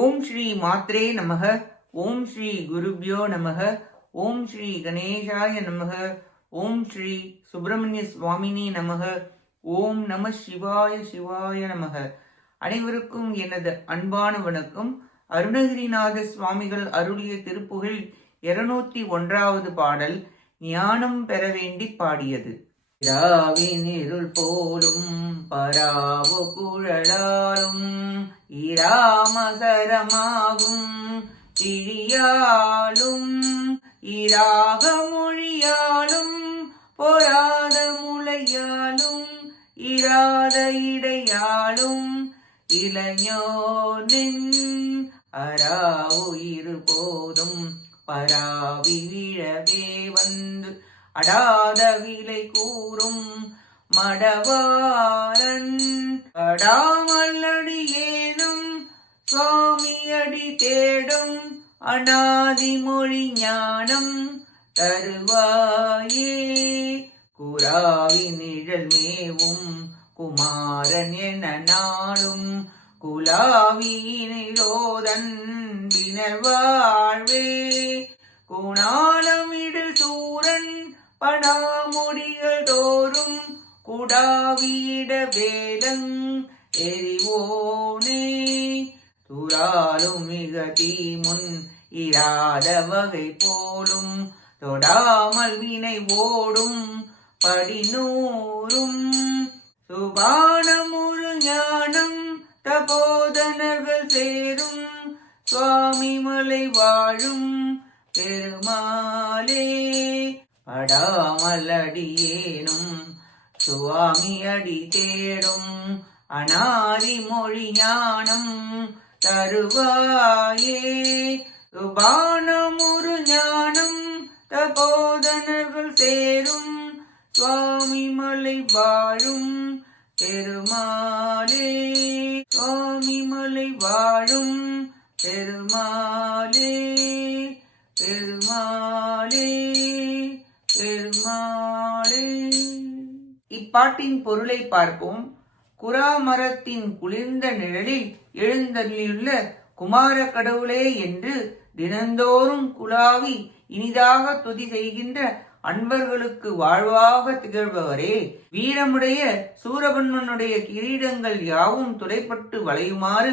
ஓம் ஸ்ரீ மாத்ரே நமக ஓம் ஸ்ரீ குருப்யோ நமக ஓம் ஸ்ரீ கணேசாய நமக ஓம் ஸ்ரீ சுப்பிரமணிய சுவாமினி நமக ஓம் நம சிவாய சிவாய நமக. அனைவருக்கும் எனது அன்பான வணக்கம். அருணகிரிநாத சுவாமிகள் அருளிய திருப்புகழ் இருநூத்தி ஒன்றாவது பாடல் ஞானம் பெற வேண்டி பாடியது. இராவின் இருள் போலும் பராவு குழலாலும் இராமசரமாகும் திழியாலும் இராக மொழியாலும் பொறாத முளையாலும் இராத இடையாலும் இளைஞனின் அராவுயிரு போதும் பராவி விழவே வந்து அடாத விலை கூறும் மடவாரன் அடாமல் அடாமல்லடியேனும் சுவாமி அடி தேடும் அனாதி மொழி ஞானம் தருவாயே. குராவி நிழல் மேவும் குமாரன் என நாளும் குலாவினிரோதன் பினர் வாழ்வே குணாலமிடு சூரன் படாமுடிகள் தோறும் குடாவிட வேலங் எரிவோ தொடாலும் மிக தீமுன் இராத வகை போலும் தொடாமல் வினை ஓடும் படிநூறும் சுபானமுரு ஞானம் தபோதனர்கள் சேரும் சுவாமி மலை வாழும் பெருமாளே. படாமலடியேனும் சுவாமி அடி தேடும் அனாதி மொழி ஞானம் தருவாயே. உபானமுரு ஞானம் தபோதனர்கள் சேரும். சுவாமி மலை வாழும் பெருமாளே. சுவாமி மலை வாழும் பெருமாளே. பெருமாளே பெருமாளே. இப்பாட்டின் பொருளை பார்ப்போம். குராமரத்தின் குளிர்ந்த நிழலில் எழுந்தருளியுள்ள குமார கடவுளே என்று தினந்தோறும் குலாவி இனிதாக துதி செய்கின்ற அன்பர்களுக்கு வாழ்வாக திகழ்பவரே. வீரமுடைய சூரபன்மனுடைய கிரீடங்கள் யாவும் துளைப்பட்டு வளையுமாறு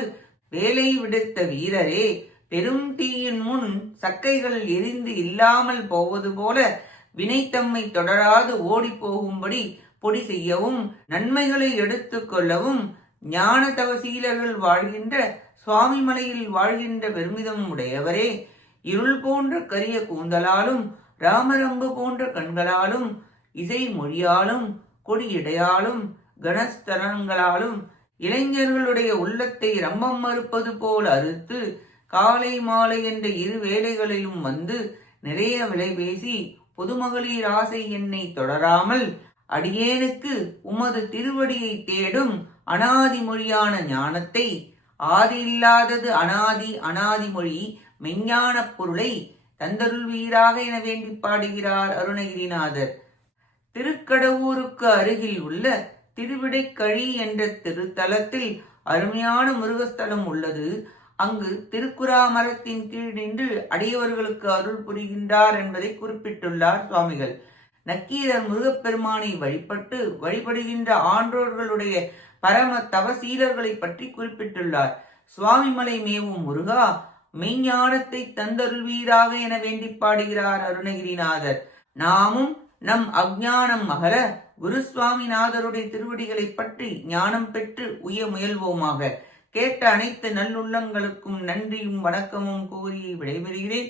வேலை விடுத்த வீரரே. பெரும் தீயின் முன் சக்கைகள் எரிந்து இல்லாமல் போவது போல வினைத்தம்மை தொடராது ஓடி போகும்படி பொடி செய்யவும் நன்மைகளை எடுத்துக்கொள்ளவும் ஞான தவசீலர்கள் வாழ்கின்ற சுவாமிமலையில் வாழ்கின்ற பெருமிதம் உடையவரே. இருள் போன்ற கரிய கூந்தலாலும் ராமரம்பு போன்ற கண்களாலும் இசை மொழியாலும் கொடியிடையாலும் கனஸ்தலங்களாலும் இளைஞர்களுடைய உள்ளத்தை ரம்பம் மறுப்பது போல் அறுத்து காலை மாலை என்ற இரு வேளைகளிலும் வந்து நிறைய விலை பேசி பொதுமகளிர் ஆசை என்னை தொடராமல் அடியேனுக்கு உமது திருவடியை தேடும் அனாதி மொழியான ஞானத்தை ஆதி இல்லாதது அனாதி அனாதி மொழி மெஞ்ஞானப் பொருளை தந்தருள்வீராக என வேண்டி பாடுகிறார் அருணகிரிநாதர். திருக்கடவூருக்கு அருகில் உள்ள திருவிடைக்கழி என்ற திருத்தலத்தில் அருமையான முருகஸ்தலம் உள்ளது. அங்கு திருக்குறாமரத்தின் கீழ் நின்று அடியவர்களுக்கு அருள் புரிகின்றார் என்பதை குறிப்பிட்டுள்ளார் சுவாமிகள். நக்கீரர் முருகப்பெருமானை வழிபட்டு வழிபடுகின்ற ஆன்றோர்களுடைய பரம தவசீலர்களை பற்றி குறிப்பிட்டுள்ளார். சுவாமிமலை மேவும் முருகா மெய்ஞானத்தை தந்தருள்வீராக என வேண்டி பாடுகிறார் அருணகிரிநாதர். நாமும் நம் அஜானம் மகர குரு சுவாமிநாதருடைய திருவடிகளை பற்றி ஞானம் பெற்று உய முயல்வோமாக. கேட்ட அனைத்து நல்லுள்ளங்களுக்கும் நன்றியும் வணக்கமும் கூறி விடைபெறுகிறேன்.